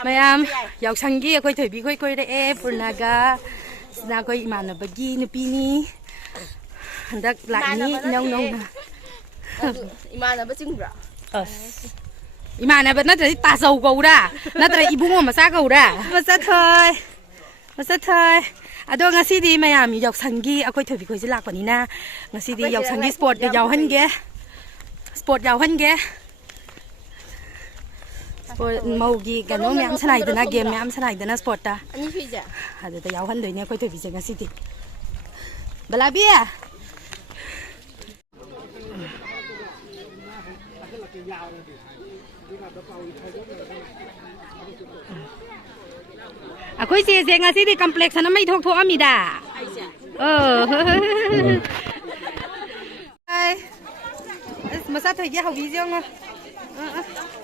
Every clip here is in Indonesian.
mayam yausanggi akhoi thoibi khoi koi re purnaga sina khoi imanabagi nupini handak lakni nong nong imanaba chingbra imanaba natrai ta sau gaura natrai ibungo masa gaura masa thoi ado ngasidi mayam yausanggi akhoi thoibi khoi ji lakpani na ngasidi yausanggi sport ga yauhange sport yauhange maugi kano ma'am सनाइदना game ma'am सनाइदना स्पोर्ट ता अनि फिजा अदे त यावहन दोइने कोइ थोबि जंगा सिति बलाबी अखोइ से जेंगा सिति कम्प्लेक्सन मै थोक थो अमिदा हाय मसा थोइ गे हबि जंग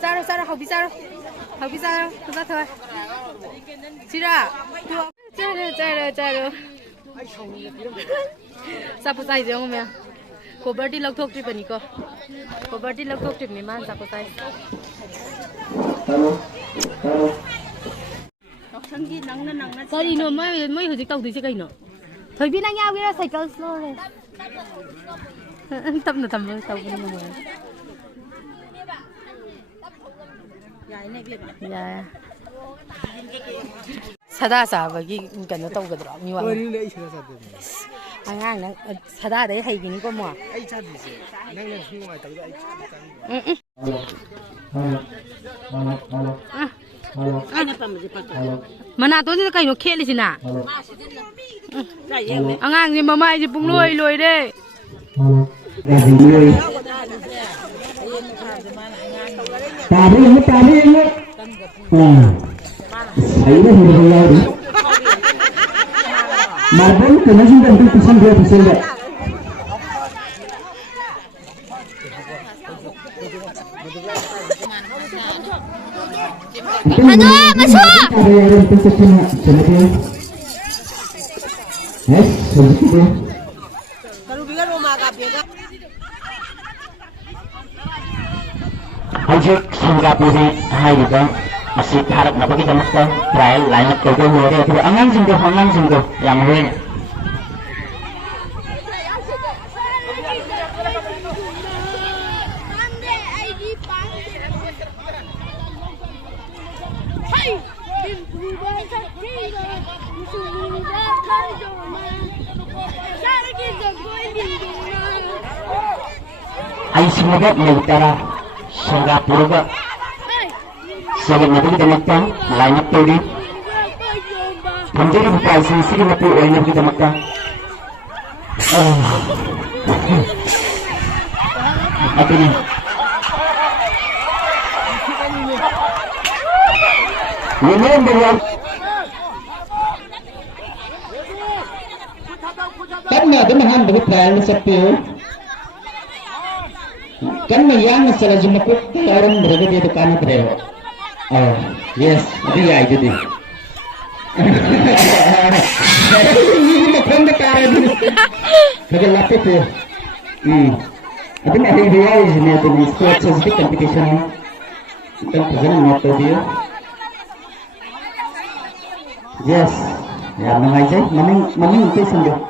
Saro, Saro, hobi Saro, kita tuh, Cira, Caro, sapu sai dong ya, cover di lok trip ni ko, cover di lok trip ni man sapu sai. Sorry no, mai hujuk tau tu sih kaino, tapi nanya awira cycle slow le, tam tau ni Ya. Sada bagi kano tau gadro mi wa. Angang nang sada dai hai gini ko mo. Ai cha di se. Nang nang hu ma tau da ai. Mana to ni kai no kheli sina. Angang ni mama ai pung loi de. Tari ini. Saya dah hidup di. Marbon kena sudah 2%. Aduh, masuk. Yes, begitu. Kalau biar rumah kafe kan. Hajik Singapura hai juga masih harap nak bagi kamu kan trial line up kau boleh tu angan singgo yang lain hai semoga utara Singapura ka sebagai nabi kita makan line up tadi menjadi bukan sisi nabi line up kita makan apa ni ini yang berlaku karena dengan berperan seperti kan yang salah jemput orang berada di depan itu. Oh, yes, dia itu dia. Ini bukan dekara ini. Kerja lapis tu. Tapi nanti dia ini ada di sport sensitif competition. Kita present motor dia. Yes, ya mengajar, mana itu sendiri.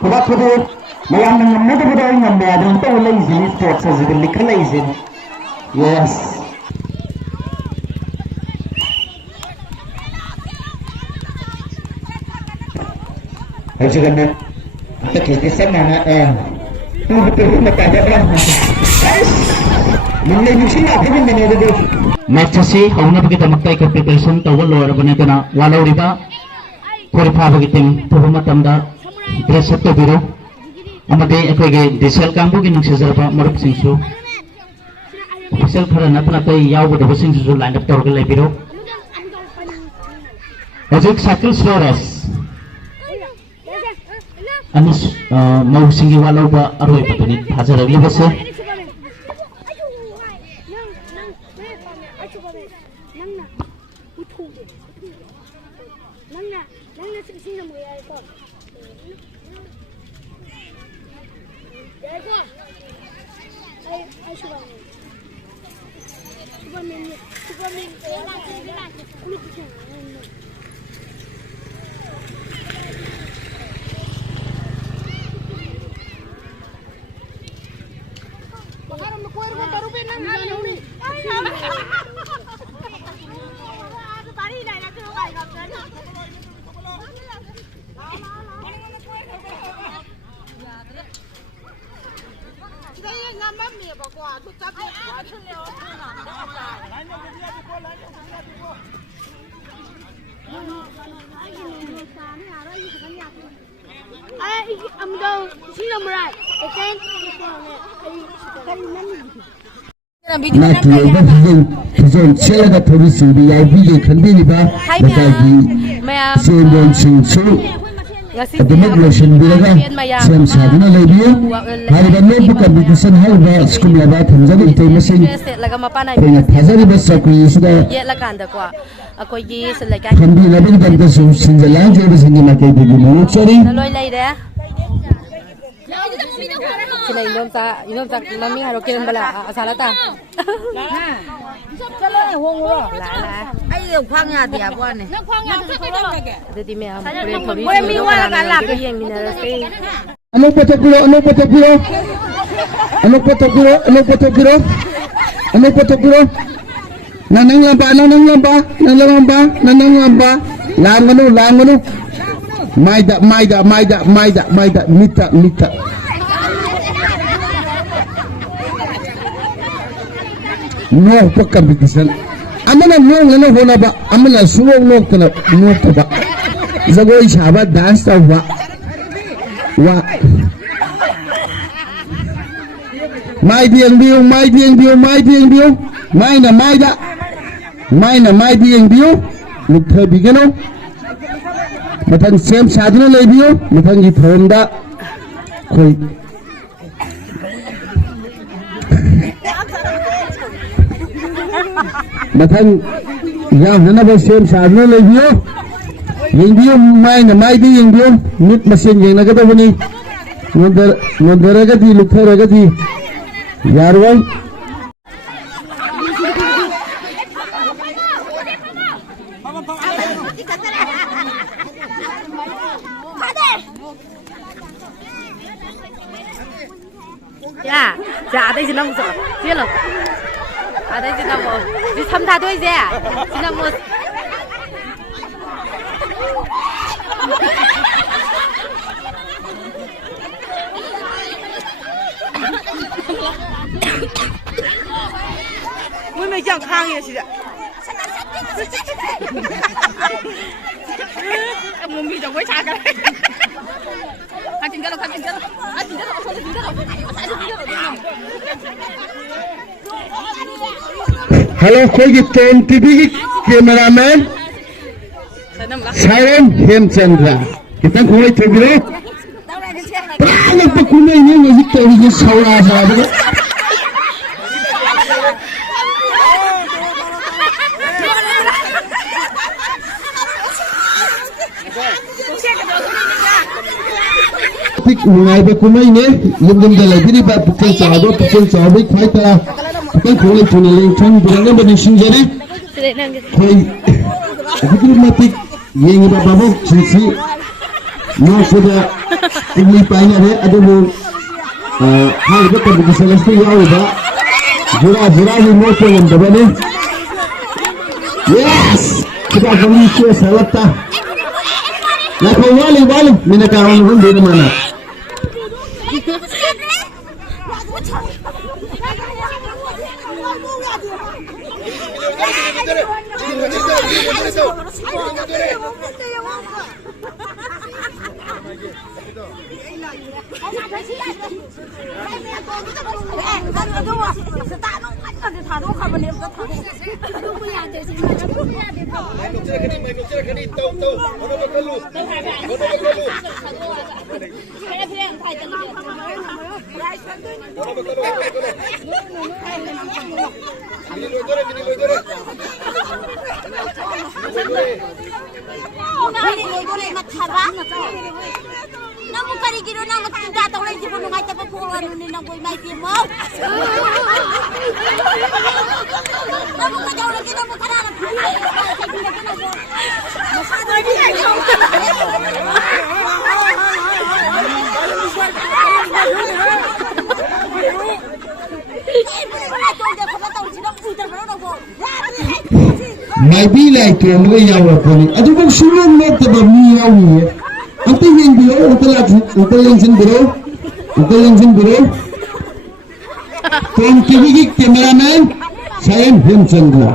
Kuda. Mayam nang namna to budai ngambe adon to lay zin sports as the likhala izin. Yes. Ayo kan. Kita kisah mana betul mata ada orang. Mulai musim apa pun mana ada. Match sih, hauna begitu makai competition tahu luar benda kena walau riba. Korpa begitu tuh matamda dress itu biru. Amade akoge desal kambu gi nungsajarba marup singsu official khara napna tai yaw bodo singsu line up torgal lebiro ajik cycle flores anis mau singi walau ba aroi patuni hajar abi base 나두가 기존 체가 토리스비 야비게 컨비니바 나타기 세본 신수 además los enviados se emsagan a la vía para darle buka bidisan halba skum laba thamjani itay masin kaya thazari basa kuyi suda khambi labin damda su sinjalan jebe singi makai bigi muluk sari sila inom ta mami haro kiran bala asala ta ai đều khoang nhà thì quan này jadi me am pure thori ko yeng minarase anu patokiro nanang lamba langanu maida mita no competition amana nong lana hona ba amana suwo nok kana no ba zagoi shaba dance ta wa mai dieng biu mai dieng biu luk tha bigano matang sem sadna le biu matang gi thomda khoi matang yang nana ba sem sadna le biu yeng biu mai di yeng biu nit masin yeng na ga da bani nondara ga di luk tha ga di yarwai 야, 자, 아들 지나고 서, 뒤로. 아들 지나고, 이 삼다 도 이제 지나고.我没讲康也是的，我没讲为啥个？看紧着了，Hello, कोई tone TV की cameraman siren Hemchandra कितना कोई थे प्राण पकुने नहीं मुझे तेरी ये सौरा साहब ngày về cùng anh nhé dùng để lấy đi bạn bukal chào với khoai tây bukal khổ lên chun lên chun bulan yang berising jadi khoi begitu mati yang ibu babu sisi mau sudah ini payah deh ada bu hal betul begitu selesai ya udah jura ini mau pengen berani yes kita beli kue salad ta nak wali mina kawan pun di mana Namu kari kiro namu tinda tau lagi pun ngai tapi pulang ni namu mai timau. Namu kajau lagi namu karan. Maybe like to know your opponent. I don't know not about me here. Ante yang biro, ante lensin biro. Tuan kiri kameraman, saya Hemchandra.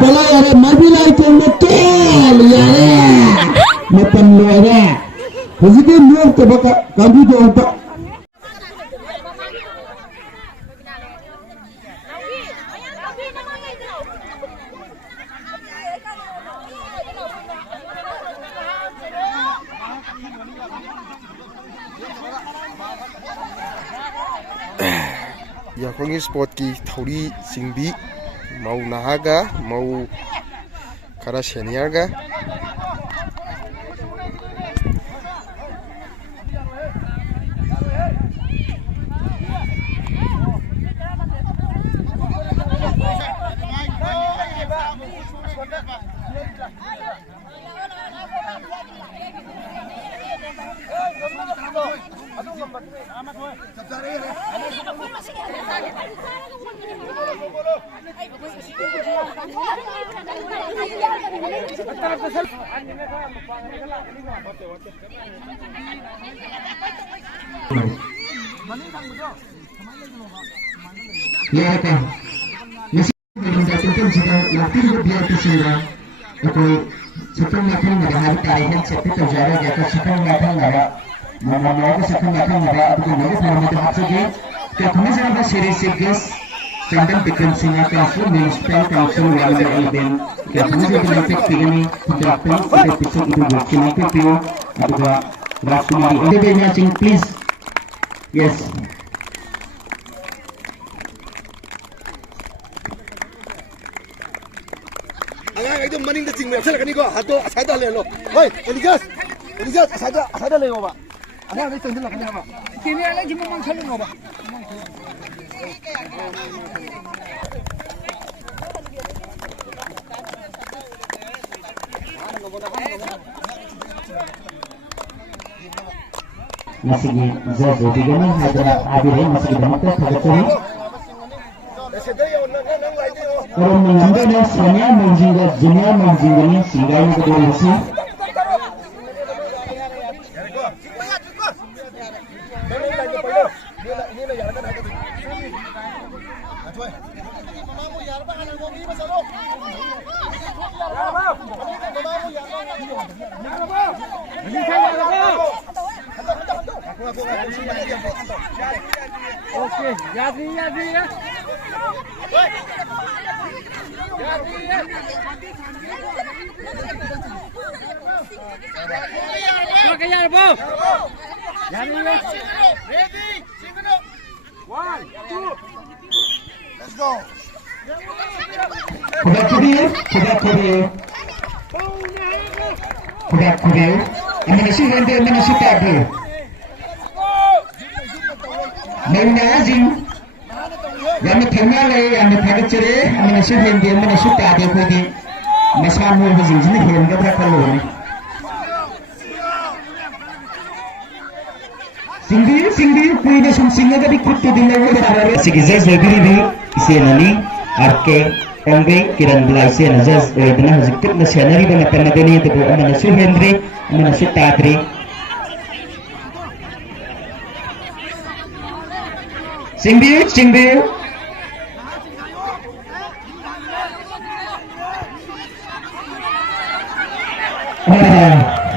Bola yare, mabila itu betul yare. Makan yare. Hujudi nur kebaka kamu tu apa? Ya kongi sport ki thori singbi mau nahaga mau kara senior ga Ya kan, masih mendatangkan jika latih biar disinggung atau sekarang makan nara tarihan seperti terjadi jika sekarang makan nara, mau sekarang makan nara atau mau kalau mau hati je, kalau jangan seri segas, jangan bikin singa kasu municipal council yang berelben, kalau jangan efek begini, tidak perlu episode itu berkini kepio atau rasulari. Ada matching please, yes. Itu maning dah cingmu. Saya kini ko hatu asada le lo. Hoi, Elijas asada le ba. Ada ni tengah nak ni apa? Kini ada cuma mangsa le ba. Masih di Zazo juga nih ada hadirnya masih di dalam tuh betul. Orang mengambil dan semuanya menjingga singgah yang kedua musuh. Oke, jadi ya. Kaya po. Ready? One, two. Let's go. Kuda. Amanasi hande amanasi tabu. Menazing. Yang terkenal yang terkecil, amanasi hande amanasi tabu kodi. Masamu hujung ni hande berapa lor? Singgi, punya sumsingnya tadi kutu di luar ada. Sikizas lebih di isenani, arke, ongge, kiran belas isenazas. Dengan hujung nasional ini dengan penadani itu mana suhendri, mana sutatri. Singgi. Ah,